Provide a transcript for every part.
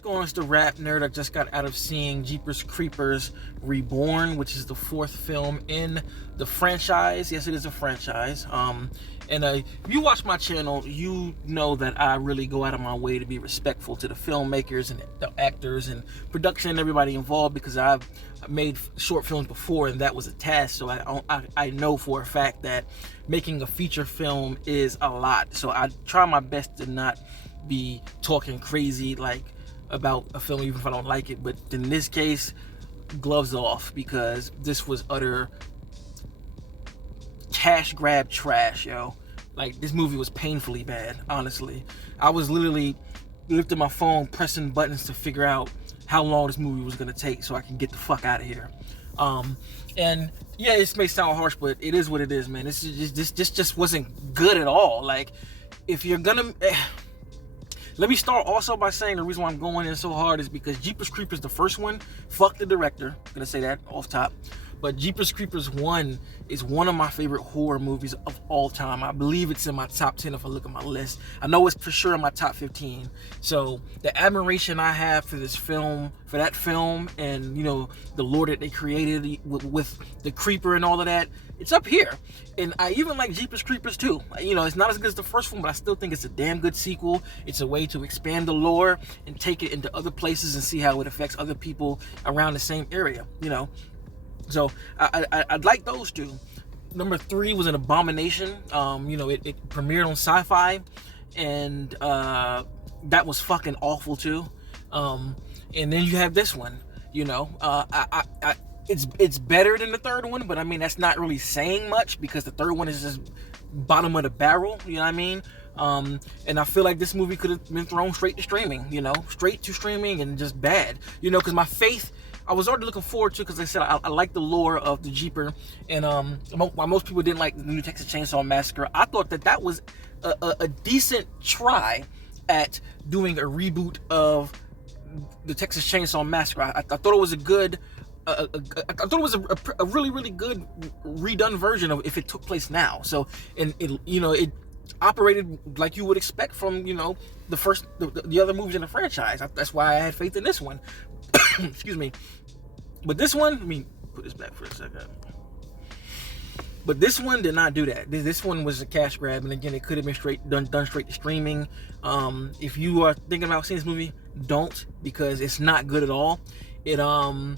What's going on? It's the RapNerd. I just got out of seeing Jeepers Creepers Reborn, which is the fourth film in the franchise. Yes, it is a franchise. If you watch my channel, you know that I really go out of my way to be respectful to the filmmakers and the actors and production and everybody involved, because I've made short films before and that was a task. So I know for a fact that making a feature film is a lot. So I try my best to not be talking crazy like about a film even if I don't like it. But in this case, gloves off, because this was utter cash grab trash, yo. Like, this movie was painfully bad, honestly. I was literally lifting my phone, pressing buttons to figure out how long this movie was gonna take so I can get the fuck out of here. And yeah, this may sound harsh, but it is what it is, man. This just wasn't good at all. Like, if you're gonna let me start also by saying the reason why I'm going in so hard is because Jeepers Creepers, the first one, fuck the director. I'm gonna say that off top. But Jeepers Creepers 1 is one of my favorite horror movies of all time. I believe it's in my top 10 if I look at my list. I know it's for sure in my top 15. So the admiration I have for this film, for that film, and you know, the lore that they created with the creeper and all of that, it's up here. And I even like Jeepers Creepers 2. You know, it's not as good as the first one, but I still think it's a damn good sequel. It's a way to expand the lore and take it into other places and see how it affects other people around the same area, you know. So I'd like those two. Number 3 was an abomination. You know, it premiered on Sci-Fi, and that was fucking awful too. And then you have this one. You know, it's better than the third one, but I mean that's not really saying much because the third one is just bottom of the barrel. You know what I mean? And I feel like this movie could have been thrown straight to streaming. You know, straight to streaming and just bad. You know, because my faith, I was already looking forward to, because I said I like the lore of the Jeeper, and while most people didn't like the new Texas Chainsaw Massacre, I thought that was a decent try at doing a reboot of the Texas Chainsaw Massacre. I thought it was a good, I thought it was a really, really good redone version of if it took place now. So, and it, you know, it operated like you would expect from, you know, the other movies in the franchise. That's why I had faith in this one. Excuse me. But this one, let me put this back for a second. But this one did not do that. This one was a cash grab, and again, it could have been done straight to streaming. If you are thinking about seeing this movie, don't, because it's not good at all. Oh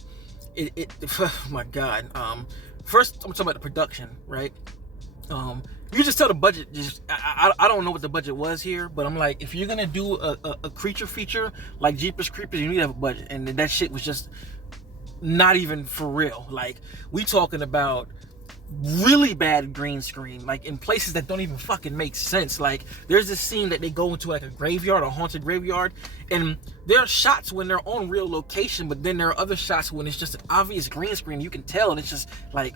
my god. First, I'm talking about the production, right? You just tell the budget. I don't know what the budget was here, but I'm like, if you're gonna do a creature feature like Jeepers Creepers, you need to have a budget, and that shit was just not even for real. Like, we talking about really bad green screen, like in places that don't even fucking make sense. Like, there's this scene that they go into like a graveyard, a haunted graveyard, and there are shots when they're on real location, but then there are other shots when it's just an obvious green screen. You can tell, and it's just like,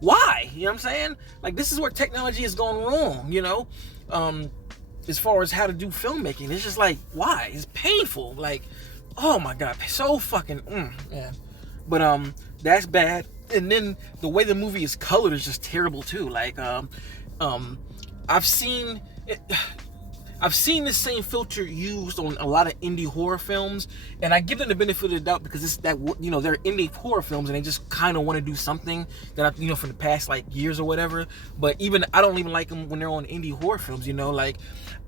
why? You know what I'm saying? Like, this is where technology has gone wrong, you know? As far as how to do filmmaking, it's just like, why? It's painful. Like, oh my god, so fucking man. But that's bad. And then the way the movie is colored is just terrible too. Like, I've seen the same filter used on a lot of indie horror films, and I give them the benefit of the doubt because it's that, you know, they're indie horror films and they just kind of want to do something that you know, from the past like years or whatever. But even I don't even like them when they're on indie horror films. You know, like,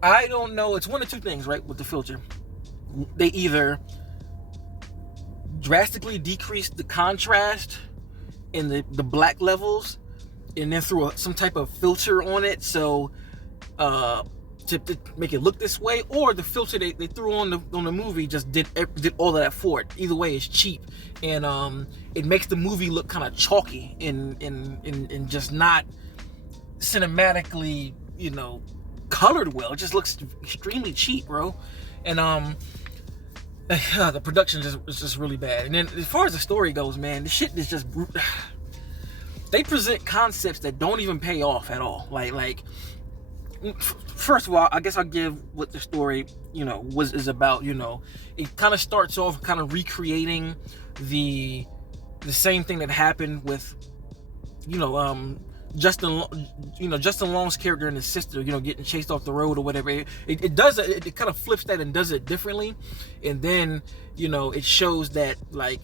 I don't know. It's one of two things, right? With the filter, they either drastically decrease the contrast in the black levels, and then threw some type of filter on it, so to make it look this way, or the filter they threw on the movie just did all of that for it. Either way, it's cheap, and it makes the movie look kind of chalky and just not cinematically, you know, colored well. It just looks extremely cheap, bro. And the production is just really bad. And then as far as the story goes, man, the shit is just they present concepts that don't even pay off at all. Like first of all, I guess I'll give what the story, you know, is about. You know, it kind of starts off kind of recreating the same thing that happened with, you know, Justin Long's character and his sister, getting chased off the road or whatever. It does it. It kind of flips that and does it differently, and then it shows that like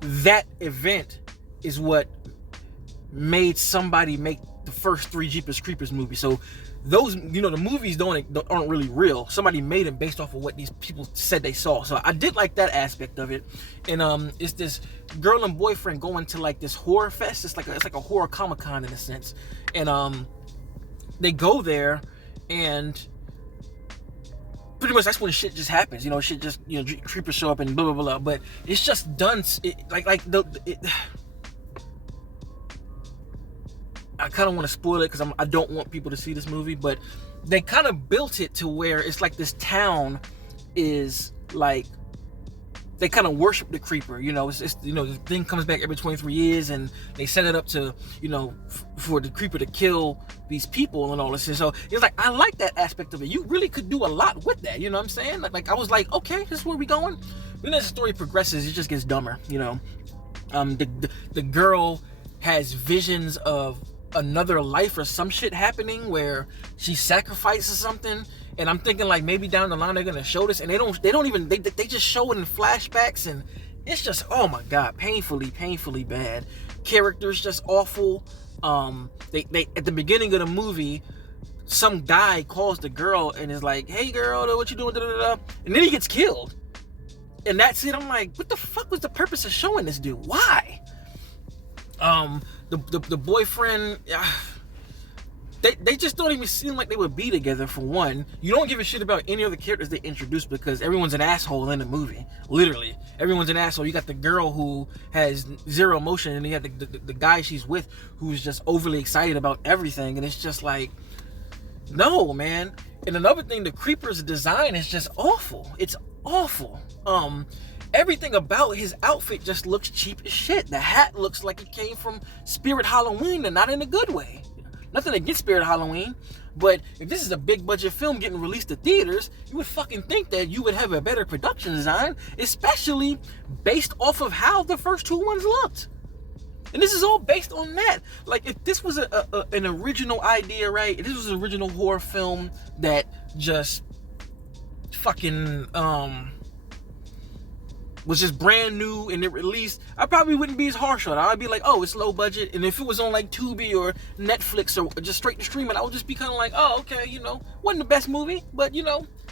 that event is what made somebody make the first 3 Jeepers Creepers movies. So those, the movies aren't really real. Somebody made them based off of what these people said they saw. So I did like that aspect of it. And it's this girl and boyfriend going to like this horror fest. It's like a horror Comic-Con in a sense. And they go there, and pretty much that's when shit just happens. Shit just creepers show up and blah blah blah. But it's just done I kind of want to spoil it because I don't want people to see this movie, but they kind of built it to where it's like this town is like they kind of worship the creeper. It's the thing comes back every 23 years, and they set it up to for the creeper to kill these people and all this. And so it's like I like that aspect of it. You really could do a lot with that. You know what I'm saying? Like I was like, okay, this is where we going. Then as the story progresses, it just gets dumber. The girl has visions of another life or some shit happening where she sacrifices something, and I'm thinking like maybe down the line they're gonna show this, and they just show it in flashbacks, and it's just, oh my god, painfully bad. Characters just awful. They at the beginning of the movie, some guy calls the girl and is like, hey girl, what you doing, da, da, da. And then he gets killed, and that's it. I'm like, what the fuck was the purpose of showing this dude? Why? The boyfriend, they just don't even seem like they would be together. For one, you don't give a shit about any other characters they introduce because everyone's an asshole in the movie. Literally, everyone's an asshole. You got the girl who has zero emotion, and you have the guy she's with who's just overly excited about everything, and it's just like, no, man. And another thing, the creeper's design is just awful. It's awful. Everything about his outfit just looks cheap as shit. The hat looks like it came from Spirit Halloween, and not in a good way. Nothing against Spirit Halloween, but if this is a big budget film getting released to theaters, you would fucking think that you would have a better production design, especially based off of how the first 2 ones looked. And this is all based on that. Like, if this was an original idea, right? If this was an original horror film that just fucking was just brand new and it released, I probably wouldn't be as harsh on it. I'd be like, oh, it's low budget. And if it was on like Tubi or Netflix or just straight to streaming, I would just be kind of like, oh, okay, wasn't the best movie, but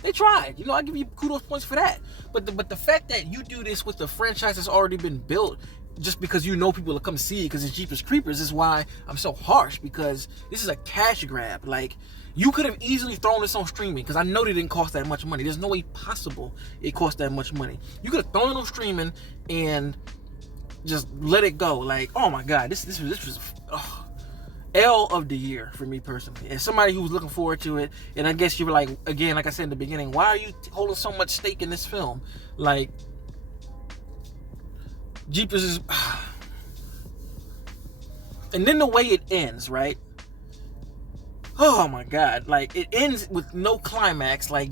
they tried. I give you kudos points for that. But the fact that you do this with the franchise that's already been built, just because people will come see it because it's Jeepers Creepers, is why I'm so harsh, because this is a cash grab. Like, you could have easily thrown this on streaming, because I know they didn't cost that much money. There's no way possible it cost that much money. You could have thrown it on streaming and just let it go. Like, oh my god, this was L of the year for me personally. As somebody who was looking forward to it, and I guess you were like, again, like I said in the beginning, why are you holding so much stake in this film? Like, Jeepers is... And then the way it ends, right? Oh my god, like, it ends with no climax, like,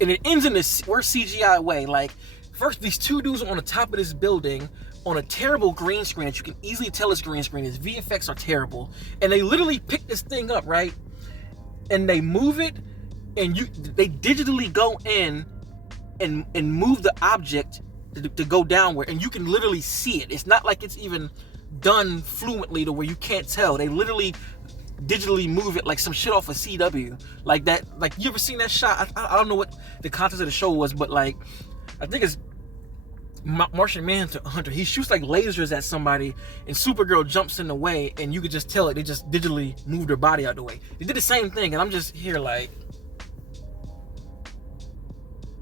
and it ends in this worst CGI way. Like, first, these 2 dudes are on the top of this building on a terrible green screen that you can easily tell is green screen. His VFX are terrible, and they literally pick this thing up, right? And they move it, and they digitally go in and move the object to go downward, and you can literally see it. It's not like it's even done fluently to where you can't tell. They literally digitally move it like some shit off of CW, like that. Like, you ever seen that shot? I don't know what the context of the show was, but like, I think it's Martian Manhunter. He shoots like lasers at somebody, and Supergirl jumps in the way, and you could just tell it. They just digitally moved her body out of the way. They did the same thing, and I'm just here like,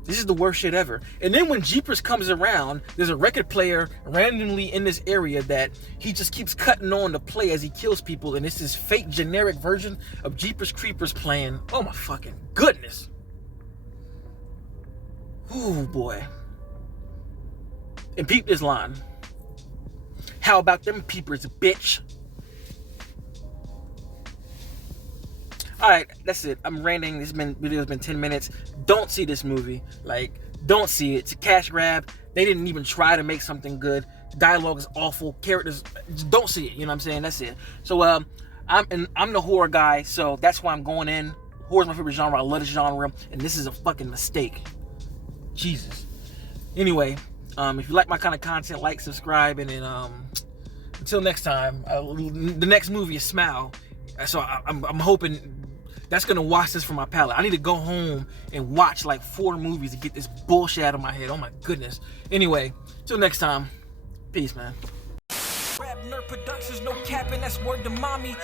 this is the worst shit ever. And then when Jeepers comes around, there's a record player randomly in this area that he just keeps cutting on to play as he kills people, and it's this fake generic version of Jeepers Creepers playing. Oh my fucking goodness. Ooh boy. And peep this line. How about them peepers, bitch? Alright, that's it. I'm ranting. This video's been 10 minutes. Don't see this movie. Like, don't see it. It's a cash grab. They didn't even try to make something good. Dialogue is awful. Characters, just don't see it. You know what I'm saying? That's it. So I'm the horror guy, so that's why I'm going in. Horror's my favorite genre. I love this genre, and this is a fucking mistake. Jesus. Anyway, if you like my kind of content, like, subscribe, and then until next time, the next movie is Smile. So I'm hoping that's gonna wash this from my palate. I need to go home and watch like 4 movies to get this bullshit out of my head. Oh my goodness. Anyway, till next time, peace, man. RapNerd Productions, no capping, that's word to mommy.